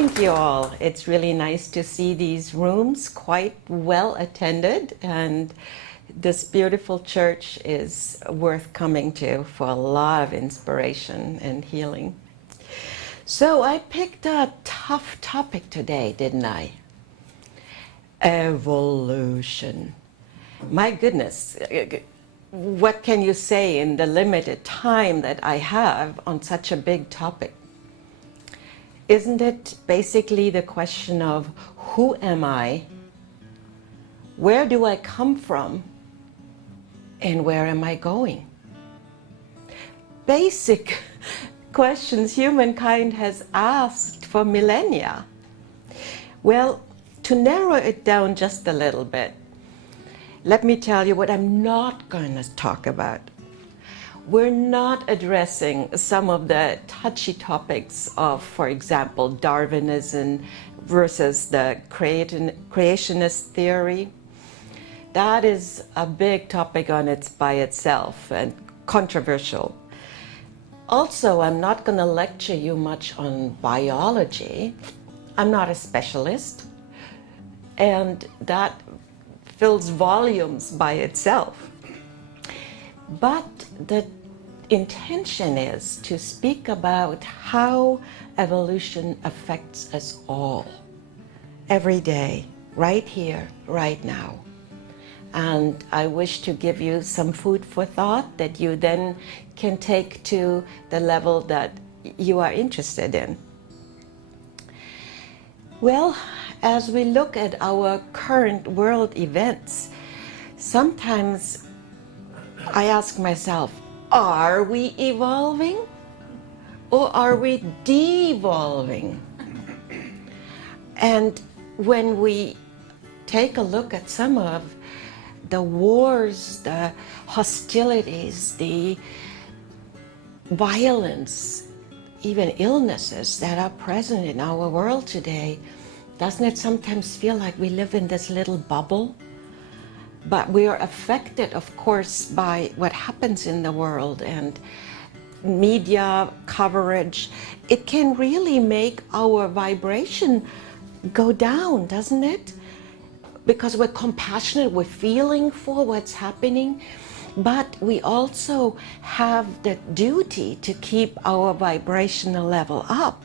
Thank you all. It's really nice to see these rooms quite well attended, and this beautiful church is worth coming to for a lot of inspiration and healing. So I picked a tough topic today, didn't I? Evolution. My goodness, what can you say in the limited time that I have on such a big topic? Isn't it basically the question of who am I, where do I come from, and where am I going? Basic questions humankind has asked for millennia. Well, to narrow it down just a little bit, let me tell you what I'm not going to talk about. We're not addressing some of the touchy topics of, for example, Darwinism versus the creationist theory. That is a big topic by itself and controversial. Also, I'm not going to lecture you much on biology. I'm not a specialist, and that fills volumes by itself. But the intention is to speak about how evolution affects us all, every day, right here, right now. And I wish to give you some food for thought that you then can take to the level that you are interested in. Well, as we look at our current world events, sometimes I ask myself, are we evolving or are we devolving? And when we take a look at some of the wars, the hostilities, the violence, even illnesses that are present in our world today, doesn't it sometimes feel like we live in this little bubble? But we are affected, of course, by what happens in the world, and media coverage. It can really make our vibration go down, doesn't it? Because we're compassionate, we're feeling for what's happening, but we also have the duty to keep our vibrational level up.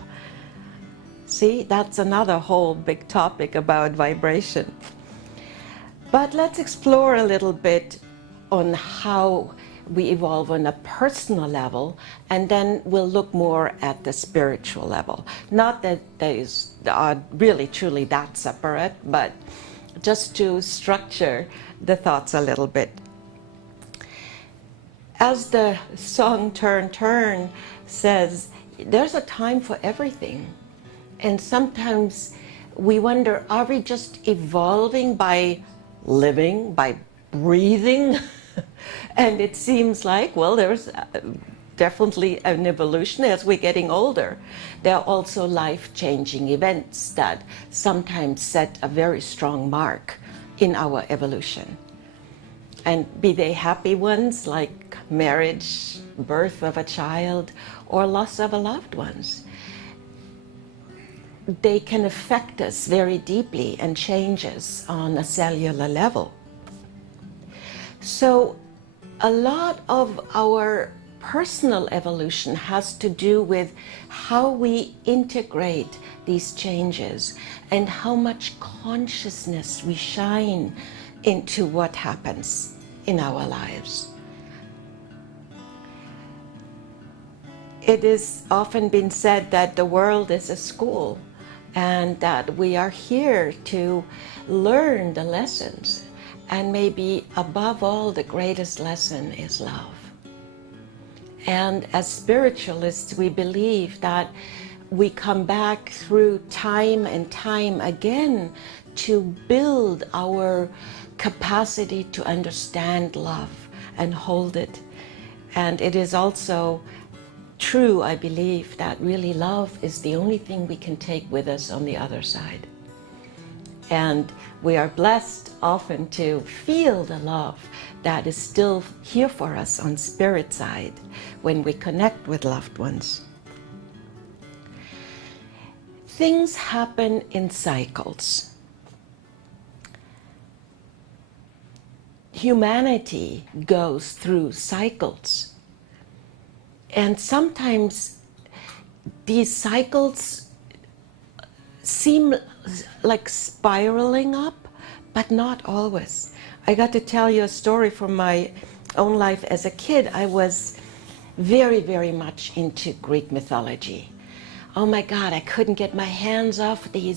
See, that's another whole big topic about vibration. But let's explore a little bit on how we evolve on a personal level, and then we'll look more at the spiritual level. Not that they are really truly that separate, but just to structure the thoughts a little bit. As the song Turn, Turn says, there's a time for everything. And sometimes we wonder, are we just evolving by living, by breathing? And it seems like, well, there's definitely an evolution as we're getting older. There are also life-changing events that sometimes set a very strong mark in our evolution. And be they happy ones like marriage, birth of a child, or loss of a loved ones. They can affect us very deeply and change us on a cellular level. So a lot of our personal evolution has to do with how we integrate these changes and how much consciousness we shine into what happens in our lives. It has often been said that the world is a school, and that we are here to learn the lessons. And maybe above all, the greatest lesson is love. And as spiritualists, we believe that we come back through time and time again to build our capacity to understand love and hold it. And it is also true, I believe, that really love is the only thing we can take with us on the other side. And we are blessed often to feel the love that is still here for us on spirit side when we connect with loved ones. things happen in cycles. Humanity goes through cycles. And sometimes these cycles seem like spiraling up, but not always. I got to tell you a story from my own life as a kid. I was very, very much into Greek mythology. Oh my God, I couldn't get my hands off the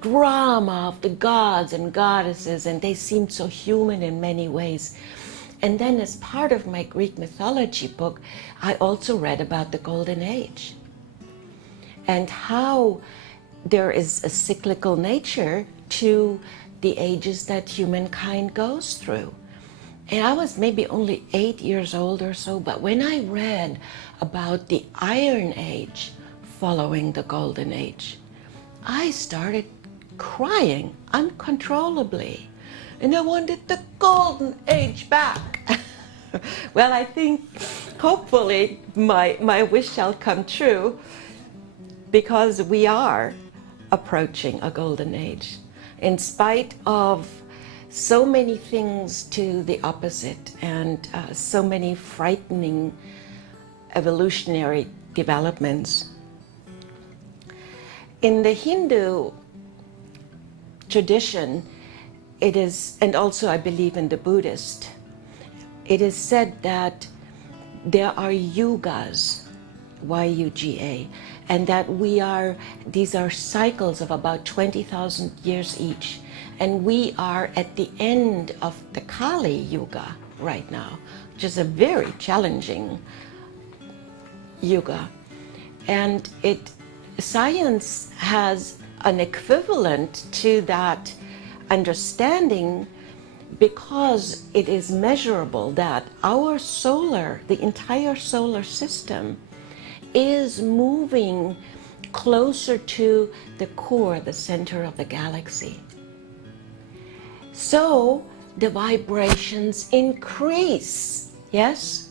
drama of the gods and goddesses, and they seemed so human in many ways. And then as part of my Greek mythology book, I also read about the Golden Age and how there is a cyclical nature to the ages that humankind goes through. And I was maybe only 8 years old or so, but when I read about the Iron Age following the Golden Age, I started crying uncontrollably. And I wanted the Golden Age back. Well, I think hopefully my wish shall come true, because we are approaching a Golden Age. In spite of so many things to the opposite and so many frightening evolutionary developments. In the Hindu tradition, it is, and also I believe in the Buddhist, it is said that there are yugas, Y-U-G-A, and that these are cycles of about 20,000 years each. And we are at the end of the Kali Yuga right now, which is a very challenging yuga. And science has an equivalent to that understanding, because it is measurable that the entire solar system is moving closer to the core, the center of the galaxy. So the vibrations increase, yes?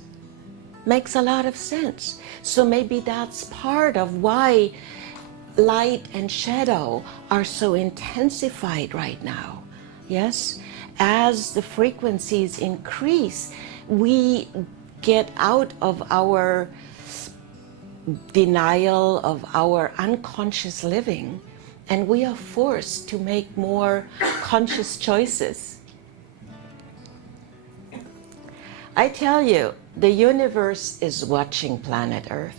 Makes a lot of sense. So maybe that's part of why light and shadow are so intensified right now, yes? As the frequencies increase, we get out of our denial, of our unconscious living, and we are forced to make more conscious choices. I tell you, the universe is watching planet Earth.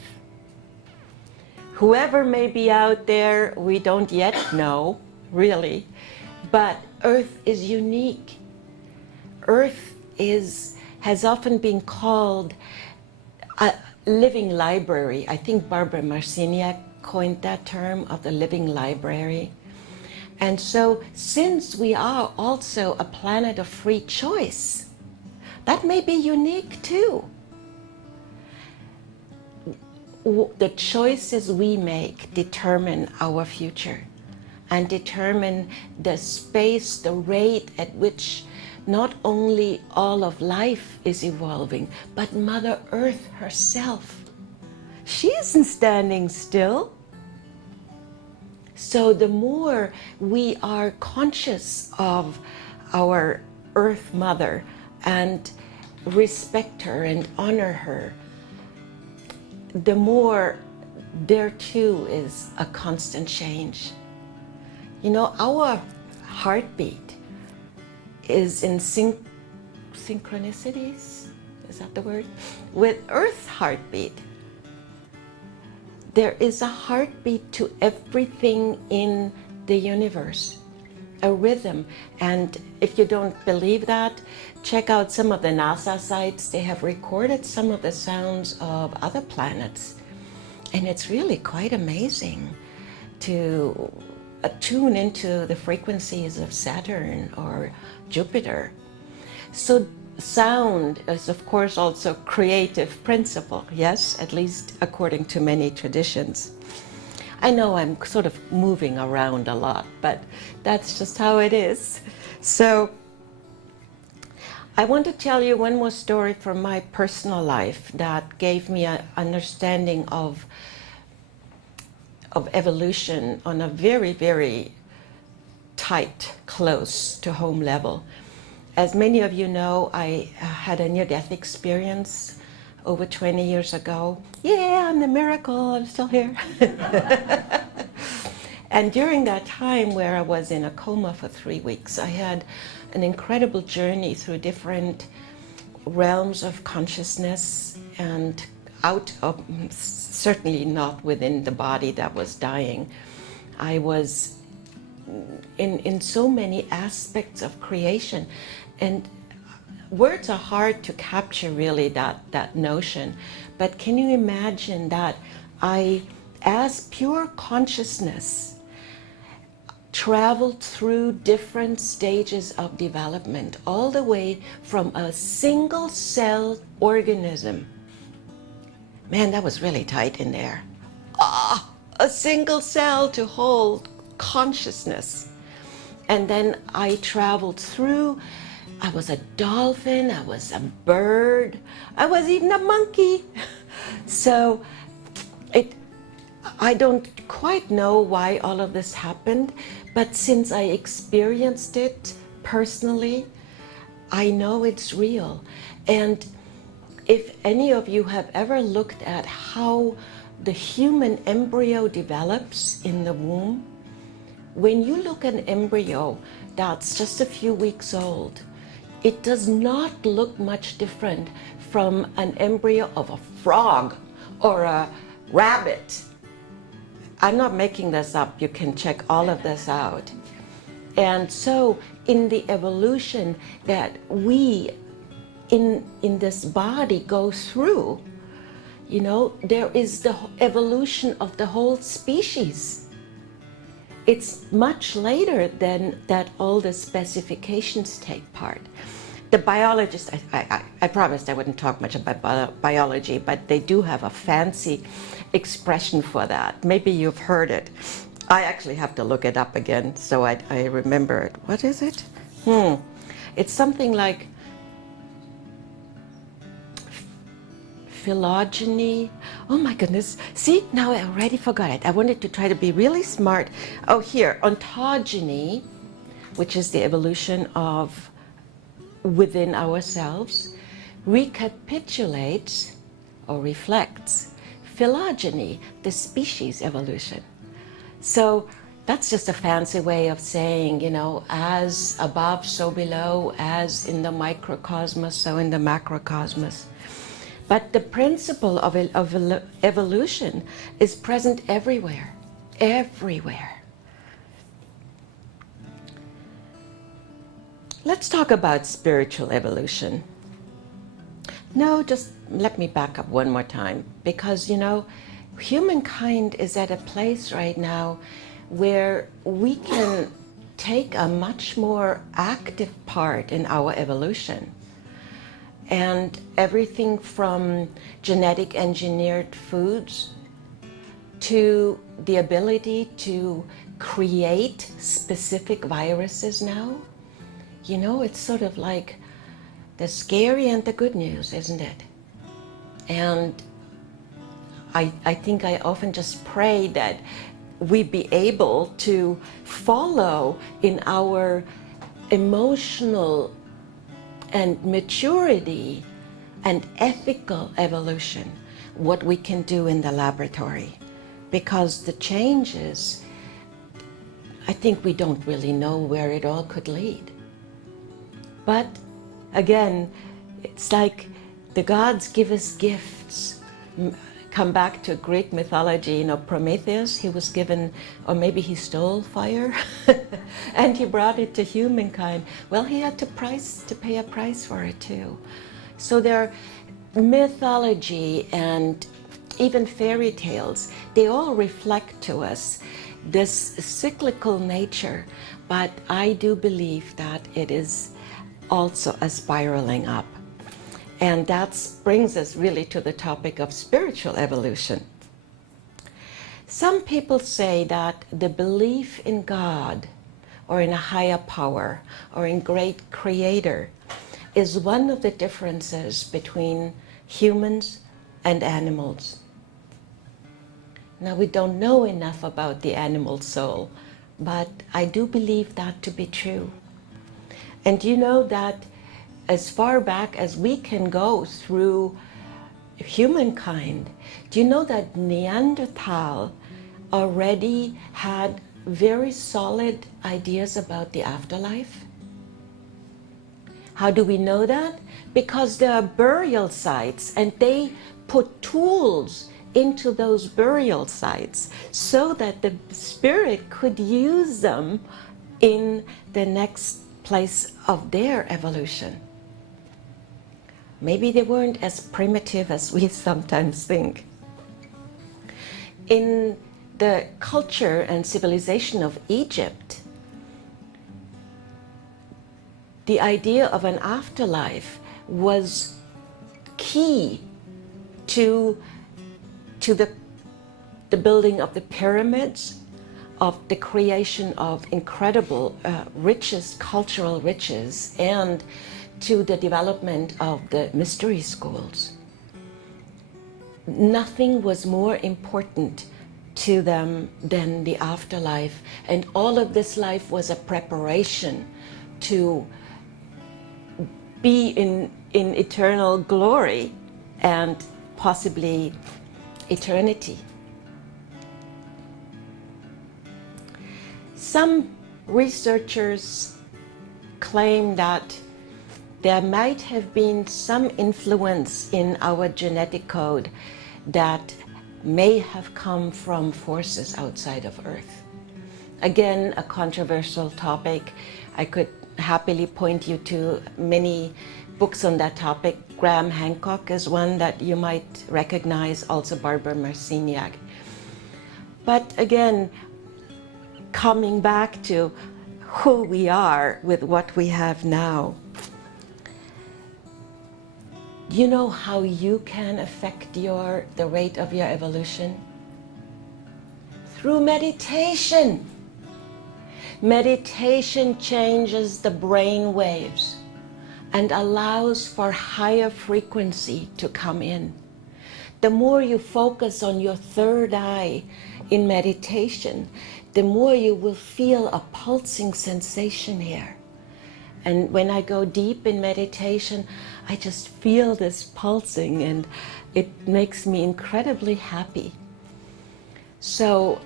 Whoever may be out there, we don't yet know, really, but Earth is unique. Earth has often been called a living library. I think Barbara Marciniak coined that term of the living library. And so, since we are also a planet of free choice, that may be unique too. The choices we make determine our future and determine the space, the rate at which not only all of life is evolving, but Mother Earth herself. She isn't standing still. So the more we are conscious of our Earth Mother and respect her and honor her, the more there too is a constant change. You know, our heartbeat is in synchronicities, is that the word? With Earth's heartbeat. There is a heartbeat to everything in the universe, a rhythm. And if you don't believe that, check out some of the NASA sites. They have recorded some of the sounds of other planets. And it's really quite amazing to tune into the frequencies of Saturn or Jupiter. So sound is, of course, also creative principle, yes, at least according to many traditions. I know I'm sort of moving around a lot, but that's just how it is. So I want to tell you one more story from my personal life that gave me an understanding of of evolution on a very, very tight, close to home level. As many of you know, I had a near-death experience over 20 years ago. Yeah, I'm the miracle, I'm still here. And during that time where I was in a coma for 3 weeks, I had an incredible journey through different realms of consciousness and out of, certainly not within the body that was dying. I was in so many aspects of creation, and words are hard to capture really that notion, but can you imagine that I, as pure consciousness, traveled through different stages of development, all the way from a single cell organism. Man, that was really tight in there. A single cell to hold consciousness. And then I traveled through, I was a dolphin, I was a bird, I was even a monkey. So I don't quite know why all of this happened, but since I experienced it personally, I know it's real. And if any of you have ever looked at how the human embryo develops in the womb, when you look at an embryo that's just a few weeks old, it does not look much different from an embryo of a frog or a rabbit. I'm not making this up, you can check all of this out. And so in the evolution that we in this body go through, you know, there is the evolution of the whole species. It's much later than that all the specifications take part. The biologists, I promised I wouldn't talk much about biology, but they do have a fancy expression for that. Maybe you've heard it. I actually have to look it up again so I remember it. What is it? It's something like phylogeny. Oh my goodness. See, now I already forgot it. I wanted to try to be really smart. Oh, here, ontogeny, which is the evolution of within ourselves, recapitulates or reflects phylogeny, the species evolution. So that's just a fancy way of saying, you know, as above, so below, as in the microcosmos, so in the macrocosmos. But the principle of evolution is present everywhere, everywhere. Let's talk about spiritual evolution. No, just let me back up one more time, because, you know, humankind is at a place right now where we can take a much more active part in our evolution. And everything from genetic engineered foods to the ability to create specific viruses now. You know, it's sort of like the scary and the good news, isn't it? And I think I often just pray that we be able to follow in our emotional and maturity and ethical evolution what we can do in the laboratory. Because the changes, I think we don't really know where it all could lead. But again, it's like the gods give us gifts. Come back to Greek mythology, you know, Prometheus, he was given, or maybe he stole fire and he brought it to humankind. Well, he had to pay a price for it too. So their mythology and even fairy tales, they all reflect to us this cyclical nature, but I do believe that it is also a spiraling up. And that brings us really to the topic of spiritual evolution. Some people say that the belief in God, or in a higher power, or in great creator, is one of the differences between humans and animals. Now, we don't know enough about the animal soul, but I do believe that to be true. And you know that as far back as we can go through humankind, do you know that Neanderthal already had very solid ideas about the afterlife? How do we know that? Because there are burial sites and they put tools into those burial sites so that the spirit could use them in the next place of their evolution. Maybe they weren't as primitive as we sometimes think. In the culture and civilization of Egypt, the idea of an afterlife was key to the building of the pyramids, of the creation of incredible riches, cultural riches, and to the development of the mystery schools. Nothing was more important to them than the afterlife, and all of this life was a preparation to be in eternal glory and possibly eternity. Some researchers claim that there might have been some influence in our genetic code that may have come from forces outside of Earth. Again, a controversial topic. I could happily point you to many books on that topic. Graham Hancock is one that you might recognize, also Barbara Marciniak. But again, coming back to who we are with what we have now, you know how you can affect the rate of your evolution? Through meditation. Meditation changes the brain waves and allows for higher frequency to come in. The more you focus on your third eye in meditation, the more you will feel a pulsing sensation here. And when I go deep in meditation, I just feel this pulsing and it makes me incredibly happy. So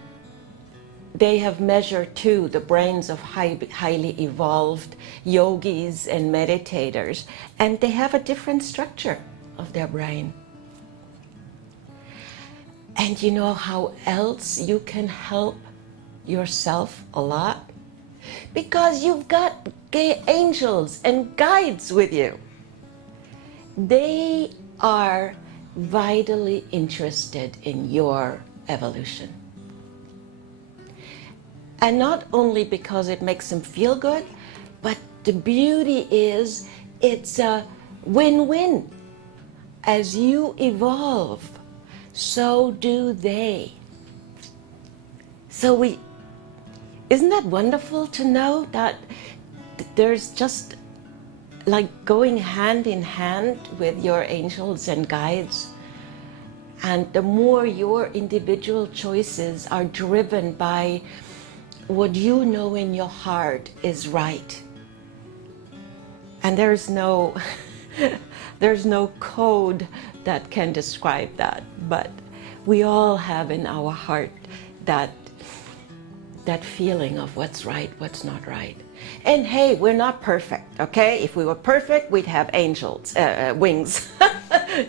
they have measured too the brains of highly evolved yogis and meditators, and they have a different structure of their brain. And you know how else you can help yourself a lot? Because you've got angels and guides with you. They are vitally interested in your evolution. And not only because it makes them feel good, but the beauty is it's a win-win. As you evolve, so do they. So isn't that wonderful to know that there's just like going hand in hand with your angels and guides? And the more your individual choices are driven by what you know in your heart is right. And there's no code that can describe that, but we all have in our heart that feeling of what's right, what's not right. And hey, we're not perfect, okay? If we were perfect, we'd have angels, wings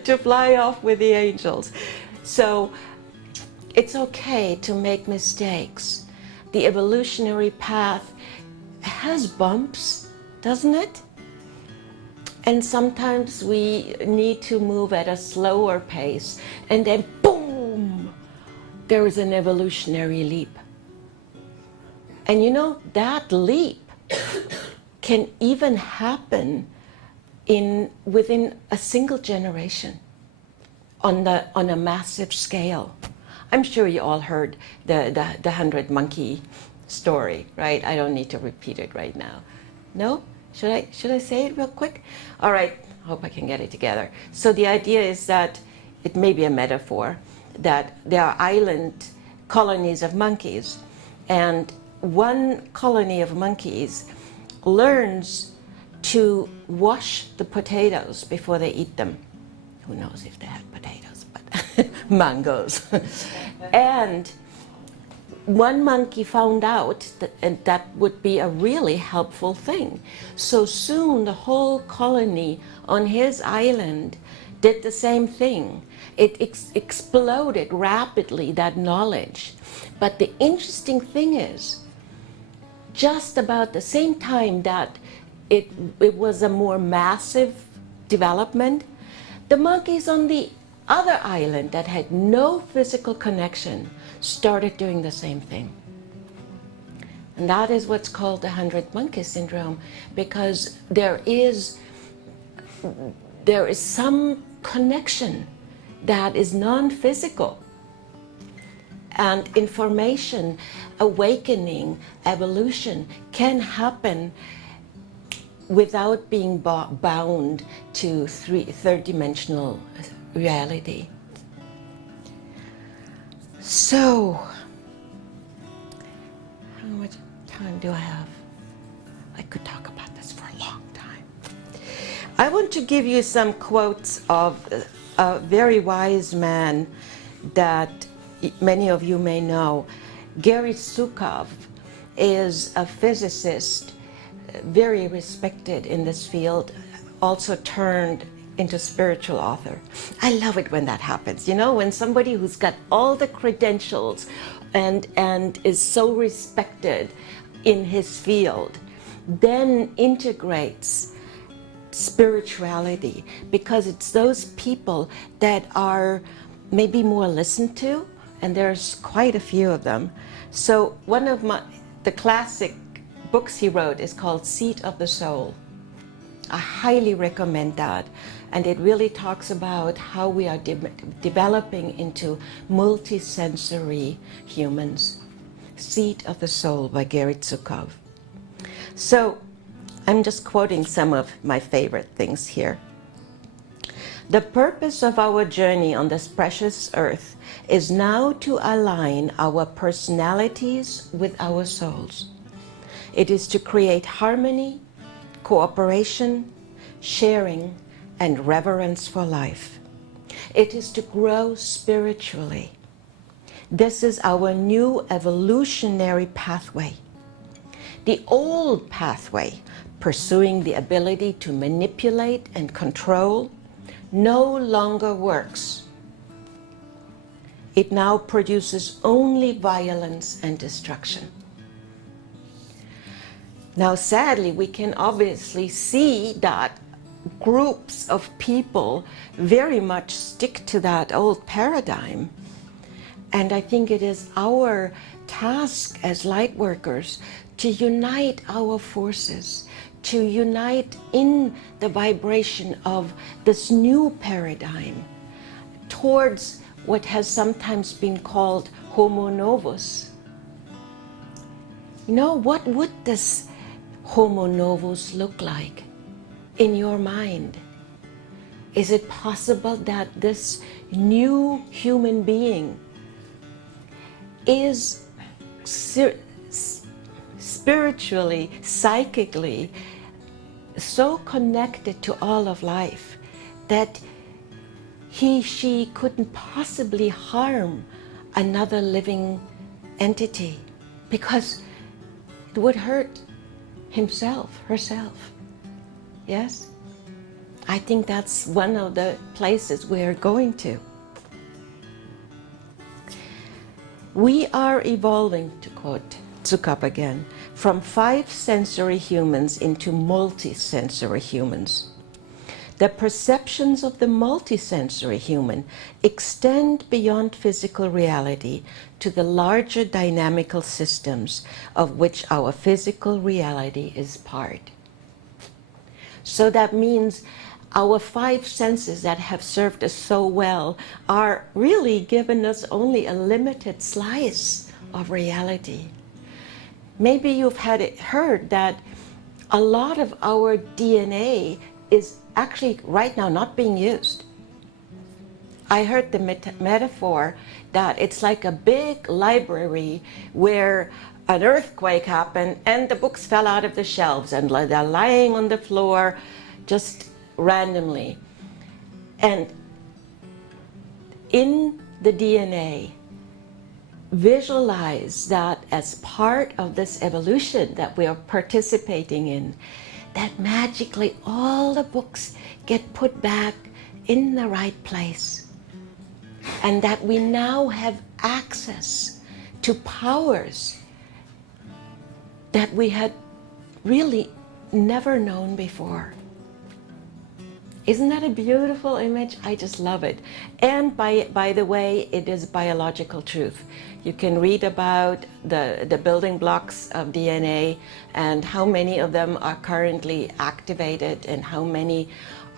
to fly off with the angels. So it's okay to make mistakes. The evolutionary path has bumps, doesn't it? And sometimes we need to move at a slower pace, and then boom, there is an evolutionary leap. And you know, that leap can even happen within a single generation on a massive scale. I'm sure you all heard the 100 monkey story, right? I don't need to repeat it right now. No? Should I say it real quick? All right, hope I can get it together. So the idea is that it may be a metaphor, that there are island colonies of monkeys, and one colony of monkeys learns to wash the potatoes before they eat them. Who knows if they had potatoes, but mangoes. And one monkey found out that, and that would be a really helpful thing. So soon the whole colony on his island did the same thing. It exploded rapidly, that knowledge. But the interesting thing is, just about the same time that it was a more massive development, the monkeys on the other island that had no physical connection started doing the same thing. And that is what's called the 100 monkey syndrome, because there is some connection that is non-physical. And information, awakening, evolution can happen without being bound to third-dimensional reality. So, how much time do I have? I could talk about this for a long time. I want to give you some quotes of a very wise man that many of you may know. Gary Zukav is a physicist, very respected in this field, also turned into spiritual author. I love it when that happens, you know, when somebody who's got all the credentials and is so respected in his field then integrates spirituality, because it's those people that are maybe more listened to, and there's quite a few of them. So one of the classic books he wrote is called Seat of the Soul. I highly recommend that, and it really talks about how we are developing into multisensory humans. Seat of the Soul by Gary Zukav. So I'm just quoting some of my favorite things here. The purpose of our journey on this precious earth is now to align our personalities with our souls. It is to create harmony, cooperation, sharing, and reverence for life. It is to grow spiritually. This is our new evolutionary pathway. The old pathway, pursuing the ability to manipulate and control, no longer works. It now produces only violence and destruction. Now, sadly, we can obviously see that groups of people very much stick to that old paradigm. And I think it is our task as light workers to unite our forces, to unite in the vibration of this new paradigm towards what has sometimes been called Homo Novus. You know, what would this Homo Novus look like in your mind? Is it possible that this new human being is spiritually, psychically so connected to all of life that she couldn't possibly harm another living entity, because it would hurt herself? Yes? I think that's one of the places we're going to. We are evolving, to quote Zukav again, from 5 sensory humans into multisensory humans. The perceptions of the multisensory human extend beyond physical reality to the larger dynamical systems of which our physical reality is part. So that means our 5 senses that have served us so well are really giving us only a limited slice of reality. Maybe you've heard that a lot of our DNA is actually right now not being used. I heard the metaphor that it's like a big library where an earthquake happened and the books fell out of the shelves and they're lying on the floor just randomly. And in the DNA, visualize that as part of this evolution that we are participating in, that magically all the books get put back in the right place, and that we now have access to powers that we had really never known before. Isn't that a beautiful image? I just love it. And by the way, it is biological truth. You can read about the building blocks of DNA and how many of them are currently activated and how many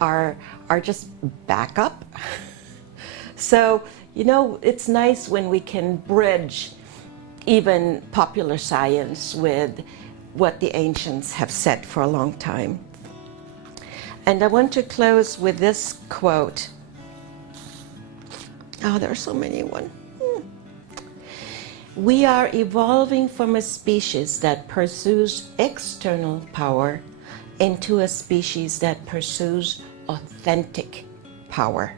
are just backup. So, you know, it's nice when we can bridge even popular science with what the ancients have said for a long time. And I want to close with this quote. Oh, there are so many ones. We are evolving from a species that pursues external power into a species that pursues authentic power.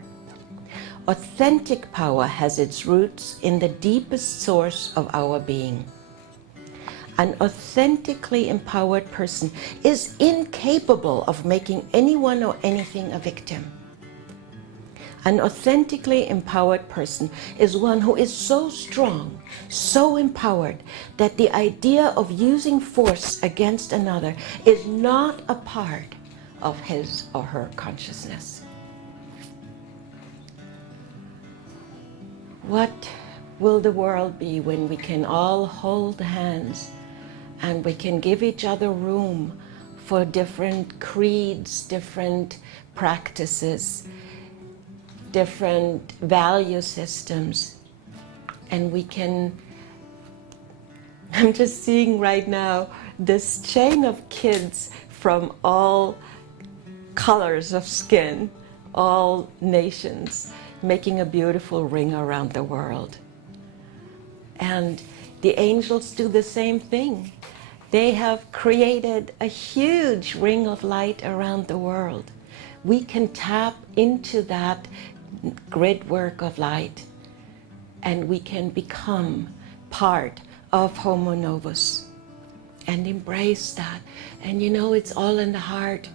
Authentic power has its roots in the deepest source of our being. An authentically empowered person is incapable of making anyone or anything a victim. An authentically empowered person is one who is so strong, so empowered, that the idea of using force against another is not a part of his or her consciousness. What will the world be when we can all hold hands and we can give each other room for different creeds, different practices, different value systems, and we can, I'm just seeing right now this chain of kids from all colors of skin, all nations, making a beautiful ring around the world. And the angels do the same thing. They have created a huge ring of light around the world. We can tap into that grid work of light and we can become part of Homo Novus and embrace that. And you know, it's all in the heart.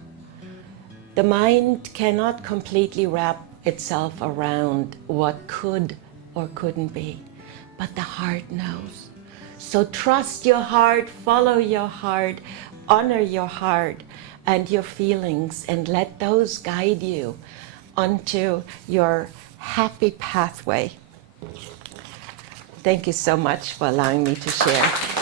The mind cannot completely wrap itself around what could or couldn't be, but the heart knows. So trust your heart, follow your heart, honor your heart and your feelings, and let those guide you onto your happy pathway. Thank you so much for allowing me to share.